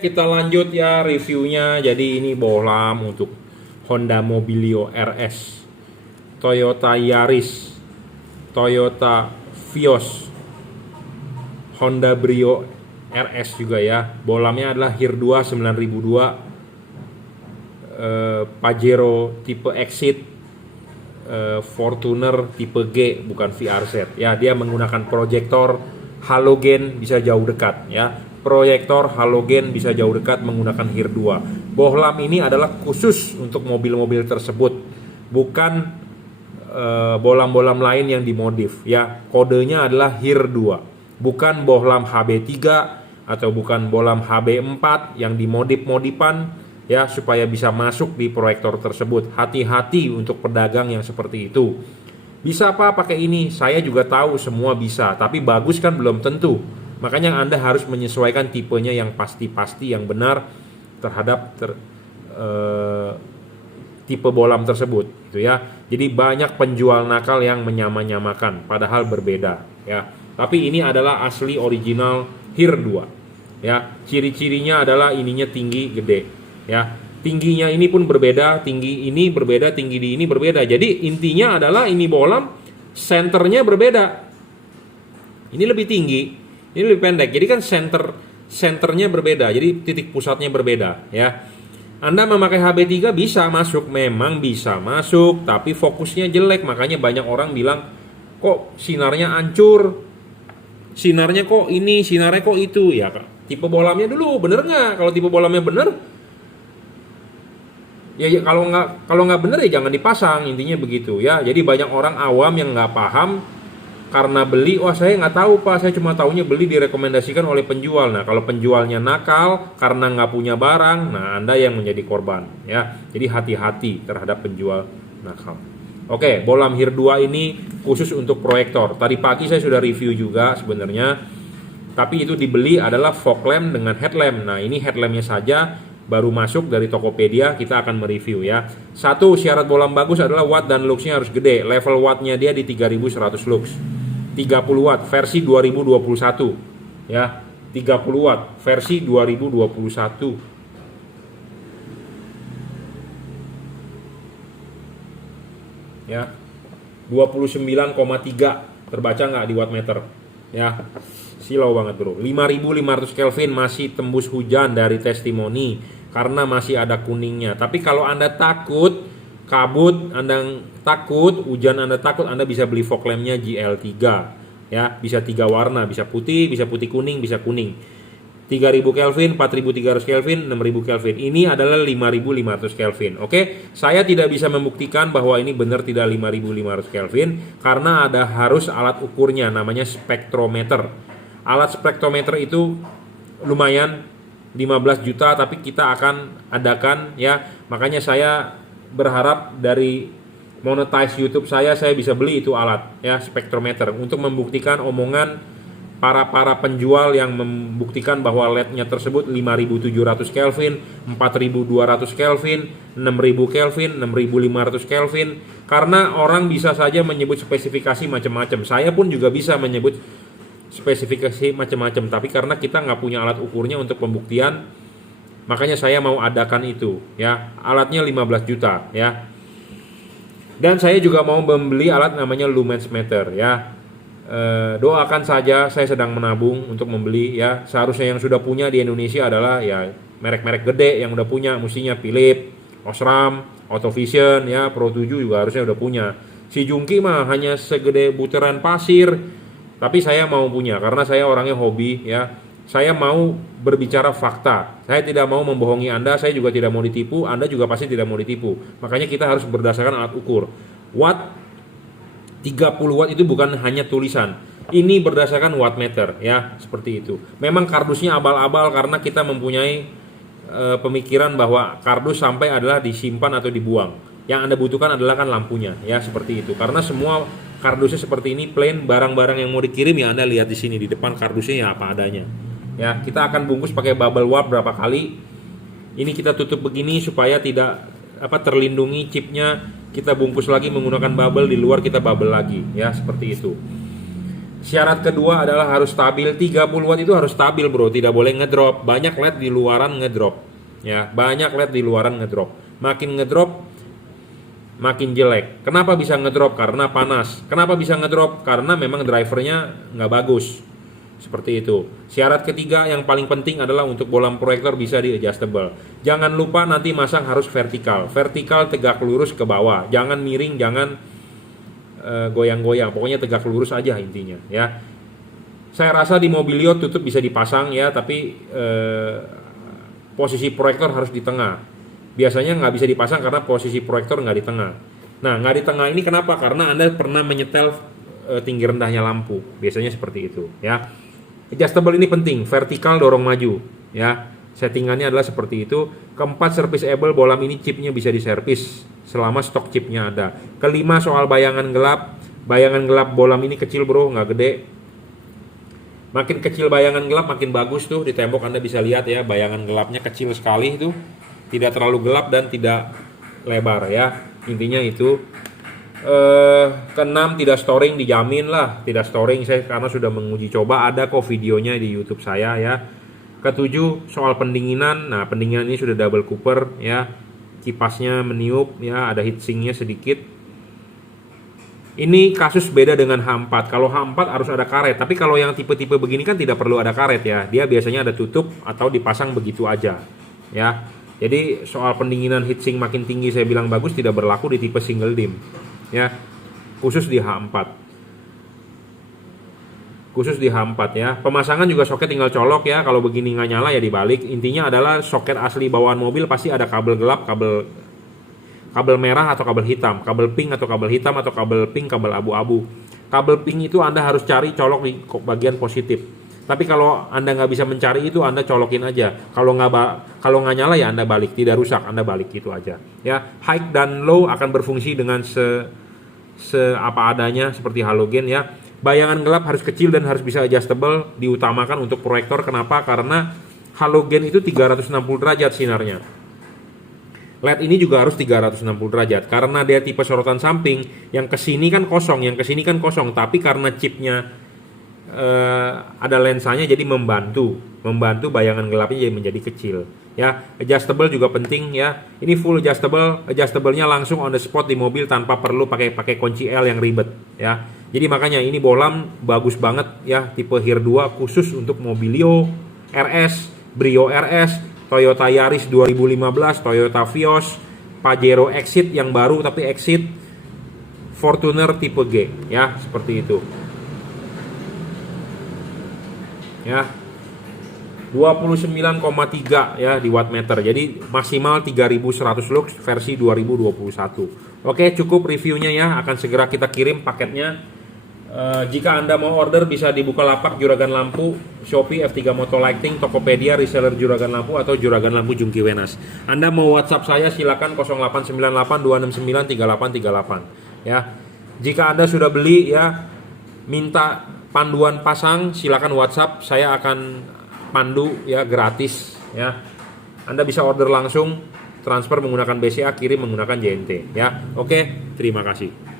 Kita lanjut ya reviewnya. Jadi ini bohlam untuk Honda Mobilio RS, Toyota Yaris, Toyota Vios, Honda Brio RS juga ya. Bohlamnya adalah HIR 2 9002, Pajero tipe Exit, Fortuner tipe G bukan VRZ ya. Dia menggunakan proyektor halogen bisa jauh dekat ya. Proyektor halogen bisa jauh dekat menggunakan HIR 2. Bohlam ini adalah khusus untuk mobil-mobil tersebut, bukan bohlam-bohlam lain yang dimodif ya. Kodenya adalah HIR 2, bukan bohlam HB3 atau bukan bohlam HB4 yang dimodif-modifan ya supaya bisa masuk di proyektor tersebut. Hati-hati untuk pedagang yang seperti itu. Bisa apa pakai ini? Saya juga tahu semua bisa, tapi bagus kan belum tentu. Makanya Anda harus menyesuaikan tipenya yang pasti-pasti, yang benar terhadap tipe bohlam tersebut gitu ya. Jadi banyak penjual nakal yang menyamakan padahal berbeda ya. Tapi ini adalah asli original HIR 2 ya. Ciri-cirinya adalah ininya tinggi gede ya. Tingginya ini pun berbeda, tinggi ini berbeda, tinggi di ini berbeda. Jadi intinya adalah ini bohlam senternya berbeda. Ini lebih tinggi, ini lebih pendek. Jadi kan senternya berbeda. Jadi titik pusatnya berbeda ya. Anda memakai HB3 bisa masuk, memang bisa masuk, tapi fokusnya jelek. Makanya banyak orang bilang, kok sinarnya hancur, sinarnya kok ini, sinarnya kok itu. Ya tipe bohlamnya dulu, bener nggak? Kalau tipe bohlamnya bener, ya kalau nggak bener ya jangan dipasang, intinya begitu ya. Jadi banyak orang awam yang nggak paham karena beli, wah saya nggak tahu Pak, saya cuma taunya beli direkomendasikan oleh penjual. Nah kalau penjualnya nakal karena nggak punya barang, nah Anda yang menjadi korban ya. Jadi hati-hati terhadap penjual nakal. Oke, bohlam HIR 2 ini khusus untuk proyektor. Tadi pagi saya sudah review juga sebenarnya, tapi itu dibeli adalah fog lamp dengan headlamp. Nah ini headlampnya saja baru masuk dari Tokopedia, kita akan mereview ya. Satu, syarat bohlam bagus adalah watt dan luxnya harus gede. Level wattnya dia di 3100 lux. 30 watt versi 2021 ya. 30 watt versi 2021 ya. 29,3 terbaca nggak di wattmeter ya. Silau banget bro. 5500 Kelvin masih tembus hujan dari testimoni karena masih ada kuningnya. Tapi kalau Anda takut kabut, Anda takut hujan, Anda takut, Anda bisa beli fog lampnya GL3 ya. Bisa 3 warna, bisa putih kuning, bisa kuning. 3000 Kelvin, 4300 Kelvin, 6000 Kelvin. Ini adalah 5500 Kelvin. Oke, saya tidak bisa membuktikan bahwa ini benar tidak 5500 Kelvin karena ada harus alat ukurnya namanya spektrometer. Alat spektrometer itu lumayan 15 juta, tapi kita akan adakan ya. Makanya saya berharap dari monetize YouTube saya bisa beli itu alat ya, spektrometer, untuk membuktikan omongan para penjual yang membuktikan bahwa LED-nya tersebut 5700 Kelvin, 4200 Kelvin, 6000 Kelvin, 6500 Kelvin. Karena orang bisa saja menyebut spesifikasi macam-macam. Saya pun juga bisa menyebut spesifikasi macam-macam, tapi karena kita nggak punya alat ukurnya untuk pembuktian, makanya saya mau adakan itu ya. Alatnya 15 juta ya. Dan saya juga mau membeli alat namanya lumens meter ya. Doakan saja, saya sedang menabung untuk membeli ya. Seharusnya yang sudah punya di Indonesia adalah ya merek-merek gede yang udah punya, mestinya Philips, Osram, Autovision ya, Pro 7 juga harusnya udah punya. Si Jungki mah hanya segede butiran pasir. Tapi saya mau punya karena saya orangnya hobi ya. Saya mau berbicara fakta. Saya tidak mau membohongi Anda, saya juga tidak mau ditipu, Anda juga pasti tidak mau ditipu. Makanya kita harus berdasarkan alat ukur. Watt 30 watt itu bukan hanya tulisan. Ini berdasarkan wattmeter ya, seperti itu. Memang kardusnya abal-abal karena kita mempunyai pemikiran bahwa kardus sampai adalah disimpan atau dibuang. Yang Anda butuhkan adalah kan lampunya ya, seperti itu. Karena semua kardusnya seperti ini plain, barang-barang yang mau dikirim ya Anda lihat di sini di depan kardusnya ya apa adanya. Ya, kita akan bungkus pakai bubble wrap berapa kali. Ini kita tutup begini supaya tidak terlindungi chipnya. Kita bungkus lagi menggunakan bubble, di luar kita bubble lagi ya, seperti itu. Syarat kedua adalah harus stabil. 30 watt itu harus stabil bro, tidak boleh ngedrop. Banyak LED di luaran ngedrop ya, banyak LED di luaran ngedrop. Makin ngedrop makin jelek. Kenapa bisa ngedrop? Karena panas. Kenapa bisa ngedrop? Karena memang drivernya nggak bagus. Seperti itu. Syarat ketiga yang paling penting adalah untuk bolam proyektor bisa di adjustable. Jangan lupa nanti masang harus vertikal. Vertikal tegak lurus ke bawah. Jangan miring, jangan goyang-goyang. Pokoknya tegak lurus aja intinya ya. Saya rasa di Mobilio tutup bisa dipasang ya, tapi posisi proyektor harus di tengah. Biasanya nggak bisa dipasang karena posisi proyektor nggak di tengah. Nah, nggak di tengah ini kenapa? Karena Anda pernah menyetel tinggi rendahnya lampu. Biasanya seperti itu ya. Adjustable ini penting, vertikal dorong maju ya. Settingannya adalah seperti itu. Keempat, serviceable, bolam ini chipnya bisa diservis selama stok chipnya ada. Kelima, soal bayangan gelap. Bayangan gelap bolam ini kecil bro, nggak gede. Makin kecil bayangan gelap makin bagus tuh. Di tembok Anda bisa lihat ya, bayangan gelapnya kecil sekali tuh. Tidak terlalu gelap dan tidak lebar ya. Intinya itu. Keenam, tidak storing, dijamin lah tidak storing, saya karena sudah menguji coba, ada kok videonya di YouTube saya ya. Ketujuh, soal pendinginan. Nah, pendinginan ini sudah double cooper ya. Kipasnya meniup ya, ada heatsinknya sedikit. Ini kasus beda dengan H4. Kalau H4 harus ada karet, tapi kalau yang tipe-tipe begini kan tidak perlu ada karet ya. Dia biasanya ada tutup atau dipasang begitu aja ya. Jadi soal pendinginan heatsink makin tinggi saya bilang bagus tidak berlaku di tipe single dim ya, khusus di H4 ya. Pemasangan juga soket tinggal colok ya, kalau begini nggak nyala ya dibalik. Intinya adalah soket asli bawaan mobil pasti ada kabel gelap, kabel merah atau kabel hitam, kabel pink atau kabel hitam, atau kabel pink, kabel abu-abu. Kabel pink itu Anda harus cari colok di bagian positif. Tapi kalau Anda nggak bisa mencari itu, Anda colokin aja. Kalau nggak nyala ya Anda balik, tidak rusak Anda balik gitu aja ya. High dan low akan berfungsi dengan apa adanya seperti halogen ya. Bayangan gelap harus kecil dan harus bisa adjustable, diutamakan untuk proyektor. Kenapa? Karena halogen itu 360 derajat sinarnya. LED ini juga harus 360 derajat karena dia tipe sorotan samping. Yang kesini kan kosong, tapi karena chipnya ada lensanya jadi membantu bayangan gelapnya jadi menjadi kecil ya. Adjustable juga penting ya. Ini full adjustable-nya langsung on the spot di mobil tanpa perlu pakai kunci L yang ribet ya. Jadi makanya ini bolam bagus banget ya, tipe HIR 2 khusus untuk Mobilio RS, Brio RS, Toyota Yaris 2015, Toyota Vios, Pajero Exit yang baru tapi Exit, Fortuner tipe G ya, seperti itu ya. 29,3 ya di wattmeter, jadi maksimal 3100 lux versi 2021. Oke, cukup reviewnya ya, akan segera kita kirim paketnya. Jika Anda mau order bisa di Bukalapak Juragan Lampu, Shopee F3 Moto Lighting, Tokopedia reseller Juragan Lampu, atau Juragan Lampu Jungki Wenas. Anda mau WhatsApp saya silakan 0898 269 3838 ya. Jika Anda sudah beli ya, minta panduan pasang, silakan WhatsApp, saya akan pandu ya, gratis ya. Anda bisa order langsung, transfer menggunakan BCA, kirim menggunakan JNT ya. Oke, terima kasih.